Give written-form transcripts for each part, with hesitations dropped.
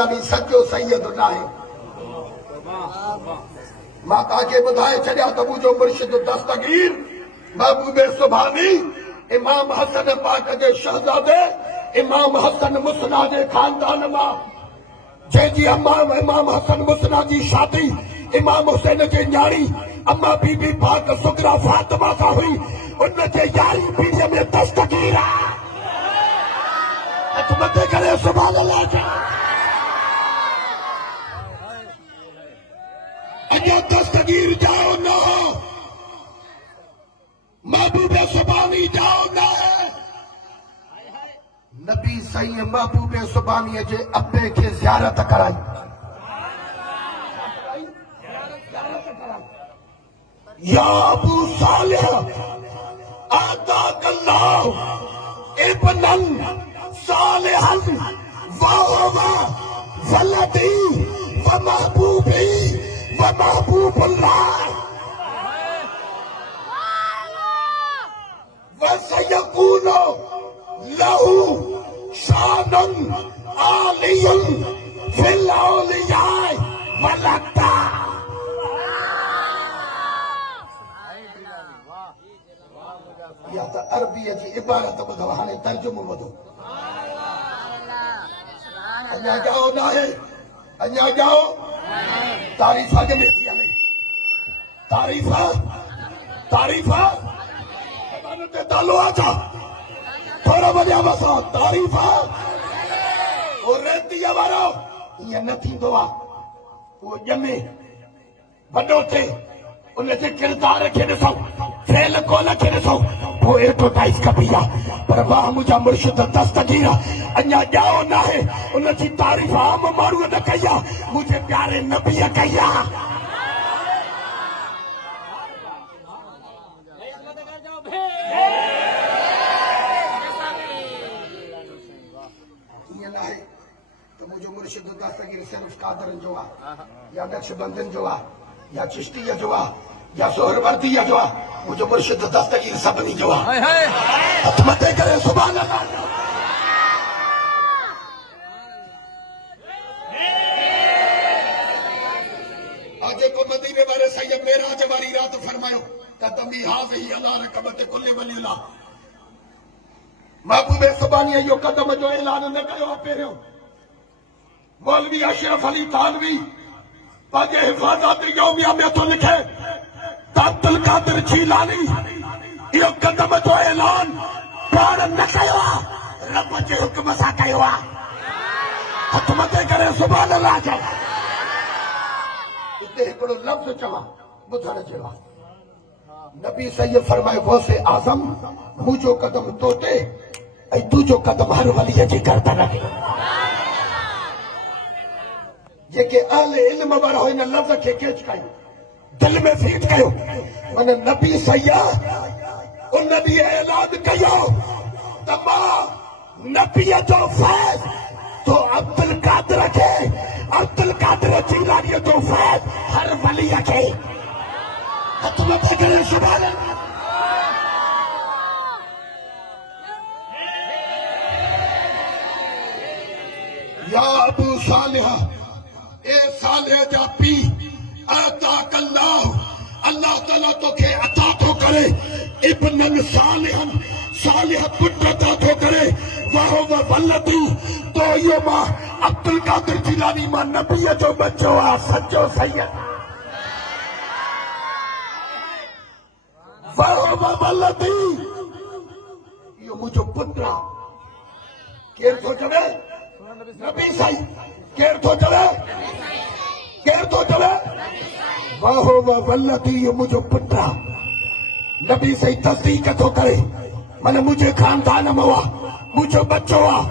यानी सचो सैयद ना है। मां ताके ॿुधाए छॾिया त मुंहिंजो मुर्शिद दस्तगीर महबूब सुभानी इमाम हसन पाक जे शहजादे इमाम हसन मुसना जे खानदान मां जंहिंजी इमाम हसन मुसना जी शादी इमाम हुसैन जे न्याणी अम्मा बीबी पाक सुगरा फातिमा सां हुई। उन जे यारी पीढ़ीअ में दस्तगीर आहे। हथ मथे करे सुभान अल्लाह जा। अञा दस्तगीर जाओ न हो, महबूब सुभानी जाओ न है। नबी सही महबूब सुभानी जे अब्बे के ज़ियारत कराई। या अबू सालिह आताकल्लाह इब्नन सालिहन व वलदी व महबूबी व महबूबुल्लाह व सयकूनु लहू शानुन आलियुन फिल औलिया वल अक़तार। या त अरबी जी इबारत ॿुधो, हाणे तर्जुमो ॿुधो। अञा जाओ न आहे, अञा जाओ। तारीफ़ अॻ में थी हले, तारीफ़ तारीफ़ ते तालो आचा थोरो वॼा बसा तारीफ़। ओ रेतीअ वारो ईअं न थींदो आहे, उहो ॼमे वॾो थिए उनजे किरदार खे ॾिसो, फेल कोन खे ॾिसो, पोइ एडवर्टाइज कबी आहे। पर वाह मुंहिंजा मुर्शिद दस्तगीर अञा ॼाओ न आहे। उनजी तारीफ़ आम माण्हूअ न कई आहे, मुंहिंजे प्यारे नबीअ कई आहे। ईअं न आहे त मुंहिंजो मुर्शिद दस्तगीर सिर्फ़ कादरनि जो आहे या नक्शबंदियुनि जो आहे या चिश्तीअ जो आहे या सोहरवर्दीअ जो आहे। मुंहिंजो मुर्शिद दस्तगीर सभिनी जो आहे। हथ मथे करे सुभान अल्लाह। आज को मदीने वारे सैयद मेराज वारी रात फरमायो कदमी हाज़ी अला रकबत कुल्ल वलीला। महबूब सुभानी इहो कदम जो ऐलान न कयो आहे पहिरियों। मौलवी अशरफ अली थानवी पंहिंजे हिफ़ाज़त यौमिया में थो लिखे अब्दुल कादिर जीलानी इहो कदम जो ऐलान पाण न कयो आहे, रब जे हुक्म सां कयो आहे। हथ मथे करे सुभान अल्लाह चओ। हिते हिकिड़ो लफ़्ज़ चवां ॿुधण जो आहे। नबी सैयद फरमाए गौसे आज़म मुंहिंजो कदम तो ते ऐं तुंहिंजो कदम हर वलीअ जे गर्दन ते। जेके अहले इल्म वारा हो हिन लफ़्ज़ खे कैच कयो, दिल में फीट कयो। माना नबी सैयद उन ॾींहुं ऐलान कयो त मां नबीअ जो फैज़ तो अब्दुल कादिर खे, अब्दुल कादिर जीलानीअ जो फैज़ हर वलीअ खे। हथ मथे करे सुभान अल्लाह। या अबू सालिह ए सालिह जा पी आताकल्लाह अल्लाह ताला तोखे अता थो करे इब्नन सालिहन सालिह पुट अता थो करे वाह वलदी। तो इहो मां अब्दुल कादिर जीलानी मां नबीअ जो बच्चो आहे, सचो सैयद। वाह वलदी इहो मुंहिंजो पुट आहे। केरु थो चवे? नबी साईं। केरु थो चवे? केरु थो चवे? वाह वलदी इहो मुंहिंजो पुट आहे। नबी साईं तस्दीक थो करे, माना मुंहिंजे खानदान में आहे, मुंहिंजो बच्चो आहे,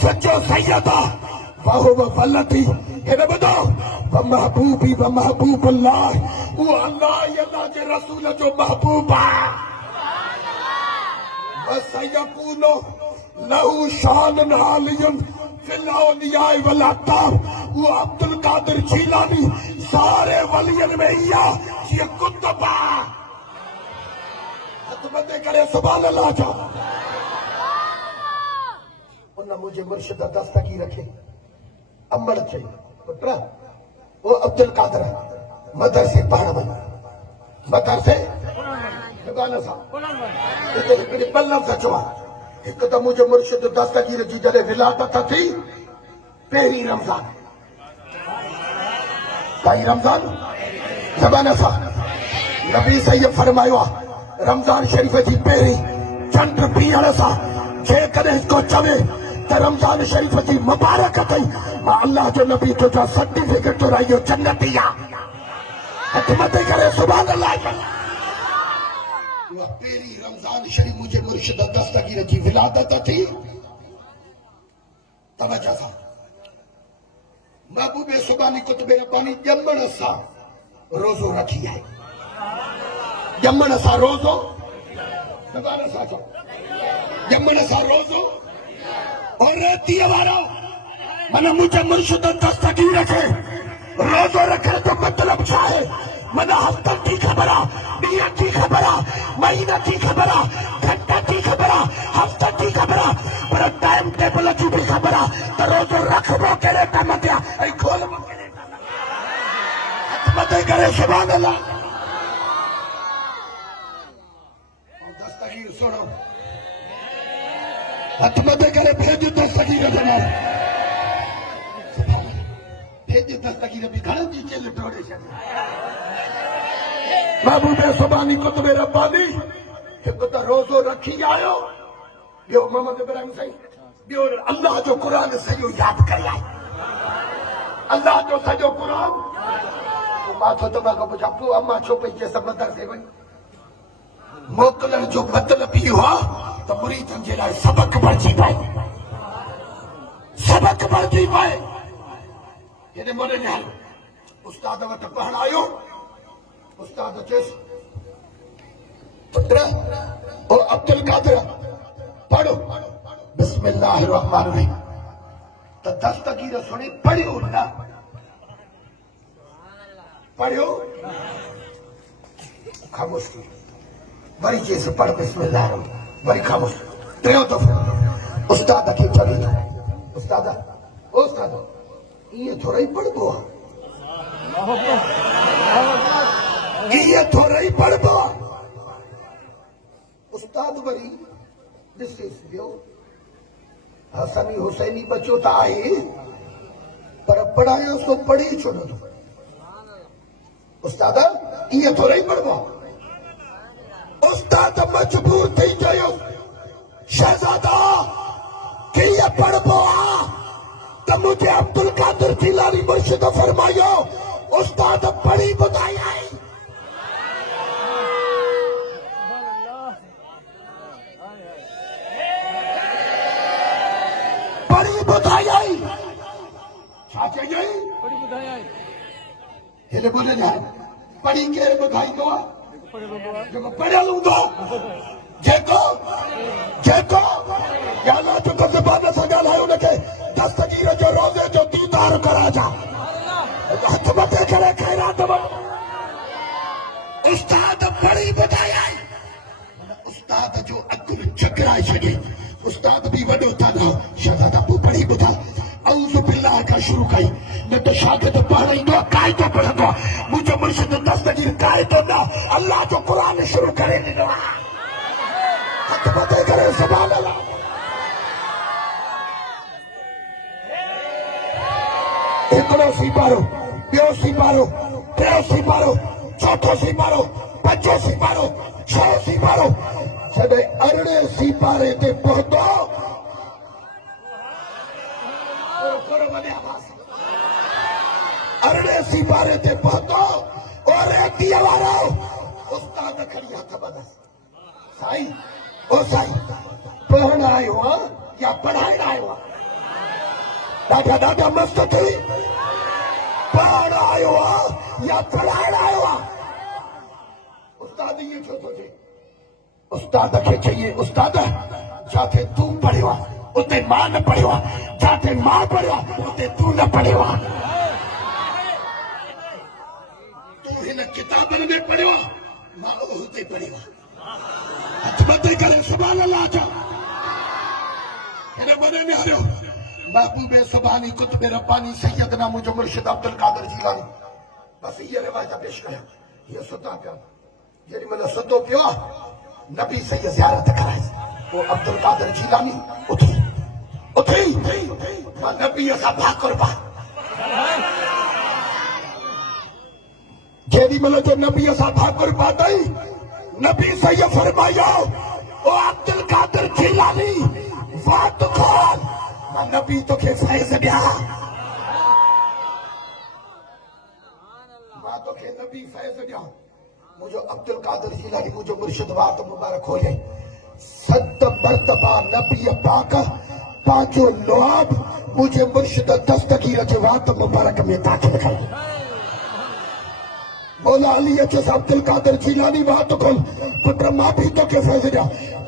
सचो सैयद आहे। वाह वलदी हेॾे ॿुधो व महबूबी व महबूब अल्लाह, उहो अल्लाह अल्लाह जे रसूल जो महबूब आहे। वसयकूनु लहू शानुन आलियुन फिल औलिया वल अक़तार। वो अब्दुल कादिर जीलानी सारे वलियन में इया जीअं कुतुब आहे। हथ मथे करे सुभान अल्लाह चओ। उन मुंहिंजे मुर्शिद दस्तगीर खे अंबड़ चई पुत्र वो अब्दुल कादर मदरसे पढ़ण मदरसे दुकान सा इते हिकड़ी पल्लव सचो एक तो मुझे मुर्शिद दस्तगीर जी जॾहिं विलादत थी पहिरीं रमज़ान भाई रमज़ान ज़बान सा नबी सही फरमायो आहे रमज़ान शरीफ़ जी पहिरीं चंड पीअण सां जेकॾहिं को चवे त रमज़ान शरीफ़ जी मुबारक अथई मां अल्लाह जो नबी तुंहिंजो सर्टिफिकेट थो इहो जन्नती आहे हथ मथे करे सुभान अल्लाह पहिरीं रमज़ान शरीफ़ मुंहिंजे मुर्शिद दस्तगीर जी विलादत थी तवज्जो सां महबूब सुबानी कुतुब रब्बानी ॼमण सां रोज़ो रखी आहे ॼमण सां रोज़ो ज़बान सां चओ ॼमण सां रोज़ो और रेतीअ वारो माना मुंहिंजे मुर्शिद दस्तगीर खे रोज़ो रखण जो मतिलबु छा आहे माना हफ़्तनि जी ख़बर आहे ॾींहं जी ख़बर आहे महीना जी ख़बर आहे घंटा जी ख़बर आहे हफ़्तनि जी ख़बर आहे पर टाइम टेबल जी बि ख़बर आहे त रोज़ो रखबो कहिड़े टाइम ते आहे ऐं खोलबो कहिड़े टाइम हथ मथे करे सुभान अल्लाह दस्तगीर सुनो हथ मथे करे भेज दस्तगीर जो नालो भेज दस्तगीर बि घणनि जी चिल टोड़े छॾी महबूब सुबानी कुतुब रब्बानी हिकु त रोज़ो रखी आयो ॿियो मोहम्मद इब्राहिम साईं ॿियो अल्लाह जो क़ुरान सॼो यादि करे आयो अल्लाह जो सॼो क़ुरान मां थो तव्हां खां पुछां पोइ अम्मा छो पई चए मदरसे वञ मोकिलण जो मतिलबु इहो आहे त मुरीदनि जे लाइ सबक़ बणिजी पए सबक़ बणिजी पए हिन मोड़े हल उस्ताद वटि पढ़ण आयो उस्ताद चेसि पुत्र ओ अब्दुल कादिर पढ़ो बिस्मिल्लाहिर रहमानिर रहीम त दस्तगीर सुणी पढ़ियो न पढ़ियो ख़ामोश थी वरी चेसि पढ़ बिस्मिल्लाह वरी ख़ामोश टियों दफ़ो उस्ताद खे चवे थो उस्ताद ओ उस्ताद इएं थोरो ई पढ़बो आहे इएं थोरो ई पढ़बो आहे उस्ताद वरी ॾिसेसि ॿियो हसनी हुसैनी बचो त आहे पर पढ़ायो तो पढ़ी छो नथो उस्ताद इएं थोरो ई पढ़बो आहे उस्ताद मजबूर थी चयो शहज़ादा कीअं पढ़बो आहे त मुझे अब्दुल कादिर जिलानी मुर्शिद फरमायो उस्ताद पढ़ी ॿुधाई पढ़ी ॿुधाई छा चई हेॾे ॿुधे न पढ़ी केरु ॿुधाईंदो आहे जेको पढ़ियल हूंदो जेको जेको ॻाल्हाए जेको ज़बान सां ॻाल्हाए हुनखे दस्तगीर जो रोज़े जो दीदार कराइजा हथ मथे करे खैरात उस्ताद पढ़ी ॿुधाई उस्ताद जो अॻु में चकराए छॾे उस्ताद भी वॾो था न शहज़ादा तूं पढ़ी ॿुधा औज़ु बिल्लाह खां शुरू कई न त शागिर्द पढ़ाईंदो क़ाइदो पढ़ंदो मुंहिंजो मुर्शिद दस्तगीर क़ाइदो न अल्लाह जो क़ुरान शुरू करे ॾिनो आहे हथ मथे करे सुभान अल्लाह हिकिड़ो सीपारो ॿियो सीपारो टियों सीपारो चौथो सीपारो पंजो सीपारो छहों सीपारो जॾहिं 18 सीपारे ते पहुतो अरड़े सीपारे ते पहुतो और रेतीअ वारो उस्ताद खड़ी हथ बदस साईं ओ साईं पढ़ण आयो आहे या पढ़ाइण आयो आहे ॾाढा ॾाढा मस्त थी पढ़ण आयो आहे या पढ़ाइण आयो आहे उस्ताद इएं छो थो थिए उस्ताद खे चइए उस्ताद जिथे तूं पढ़ियो आहे उते मां न पढ़ियो आहे जिथे मां पढ़ियो आहे उते तूं न पढ़ियो आहे तूं हिन किताबनि में पढ़ियो आहे मां हुते पढ़ियो आहे हथ मथे करे सुभान अल्लाह जा हिन वॾे निहारियो महबूब सुबानी कुतुब रब्बानी सैयदना मुझे मुर्शिद अब्दुल कादिर जिलानी बस ये रिवायत पेश करें। ये सुता पिया जेडी मतलब सुतो पियो नबी से ये ज़ियारत कराई वो अब्दुल कादिर जिलानी उठी उठी नबी का भाकुर बा जेडी मतलब जो नबी का भाकुर पाई नबी से ये फरमाया वो अब्दुल कादिर जिलानी वात कौन नबी तो के फैज़ दिया मां तो के नबी फैज़ दिया मुझे अब्दुल कादिर जिलानी मुझे मुर्शिद वात मुबारक हो जाए 7 मरतबा नबी पाक पांचों लोग मुझे मुर्शिद दस्तगीर के वात मुबारक में दाखिल कर मौला अली अब्दुल कादिर जिलानी बात को पुत्र माफी तो के फैज़ दिया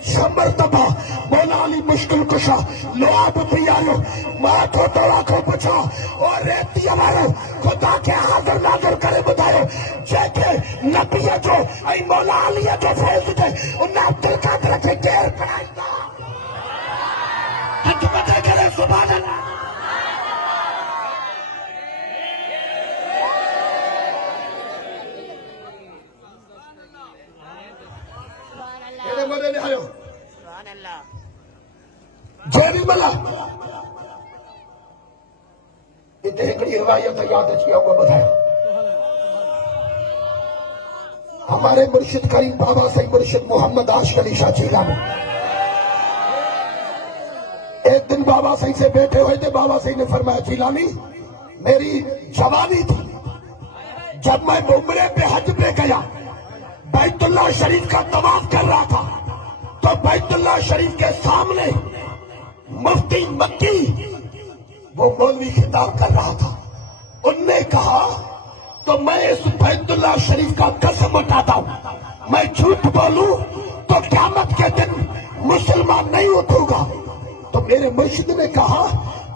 6 मरतबा मौला अली मुश्किल कुशा लोआब पियालो माथो तो आंखों बचा और रेती हमारे खुदा के हाजिर नाजिर करे बताओ जेके नबी जो आई मौला अली जो फैज़ दे उन अब्दुल कादिर के ढेर पड़ाईदा हज बता करे सुभान अल्लाह जेरी मला इतने एक रिवायत याद किया हुआ बताया हमारे मुर्शिद करीम बाबा सही मुर्शिद मोहम्मद आशिक अली शाह जिलानी एक दिन बाबा सही से बैठे हुए थे बाबा सही ने फरमाया जिलानी मेरी जवानी थी जब मैं उम्रे पे हज पे गया बैतुल्लाह शरीफ का तवाफ कर रहा था तो बैतुल्लाह शरीफ के सामने मुफ्ती मक्की वो मौलवी खिताब कर रहा था उनने कहा तो मैं इस बैतुल्लाह शरीफ का कसम उठाता हूं मैं झूठ बोलूं तो क़यामत के दिन मुसलमान नहीं उठूंगा तो मेरे मुर्शिद ने कहा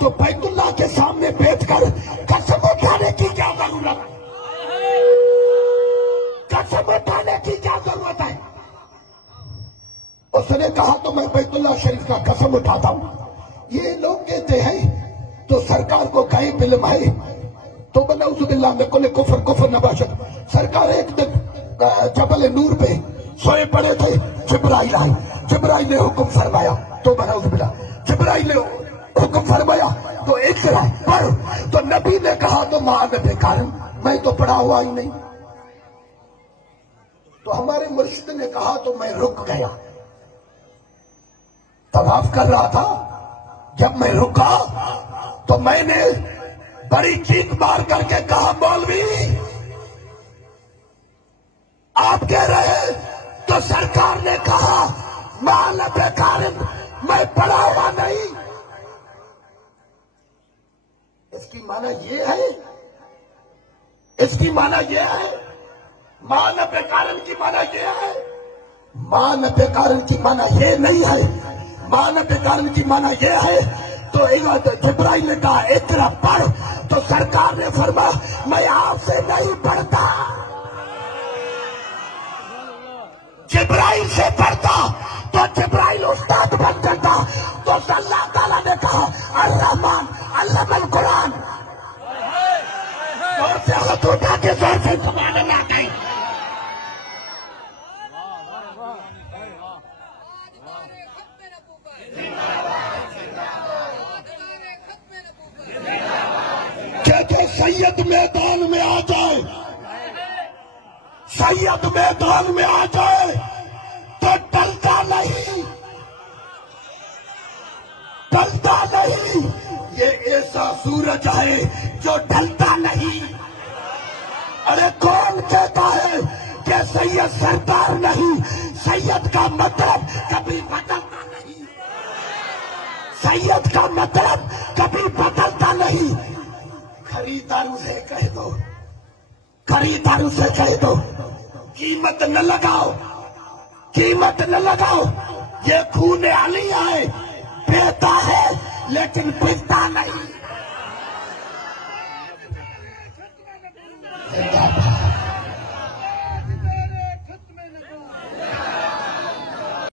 तो बैतुल्लाह के सामने बैठकर कसम उठाने की क्या जरूरत है कसम उठाने की क्या जरूरत है उसने कहा तो मैं बैतुल्लाह शरीफ का कसम उठाता हूं ये लोग कहते हैं तो सरकार को कई बिल्म है तो बनौजुबिल्लाह में कुल कुफर कुफर नबाशत सरकार एक दिन जबल नूर पे सोए पड़े थे जिब्राइल आए जिब्राइल ने हुक्म फरमाया तो बनौजुबिल्लाह जिब्राइल ने हुक्म फरमाया तो इकरा पढ़ तो नबी ने कहा तो मां के कारण मैं तो पढ़ा हुआ ही नहीं तो हमारे मुर्शिद ने कहा तो मैं रुक गया तवाफ कर रहा था जब मैं रुका तो मैंने बड़ी चीख मार करके कहा मौलवी आप कह रहे तो सरकार ने कहा माल बेकारिन मैं पढ़ा हुआ नहीं इसकी माना ये है इसकी माना ये है मान बेकारिन की माना ये है मान बेकारिन की माना ये नहीं है मान बेकारिन की माना ये है तो जिब्राइल ने कहा इकरा पढ़ तो सरकार ने फरमाया मैं आपसे नहीं पढ़ता जिब्राइल से पढ़ता तो जिब्राइल उस्ताद बन जाता तो अल्लाह ताला ने कहा अर्रहमान अल्लमल कुरान जोर से हाथ उठा के जोर से सुभान अल्लाह कहीं सैयद मैदान में आ जाए सैयद मैदान में आ जाए तो टलता नहीं ये ऐसा सूरज है जो ढलता नहीं अरे कौन कहता है कि सैयद सरदार नहीं सैयद का मतलब कभी बदलता नहीं सैयद का मतलब कभी बदलता नहीं खरीदारों से कह दो कीमत न लगाओ ये खून अली है बेहता है लेकिन पिसता नहीं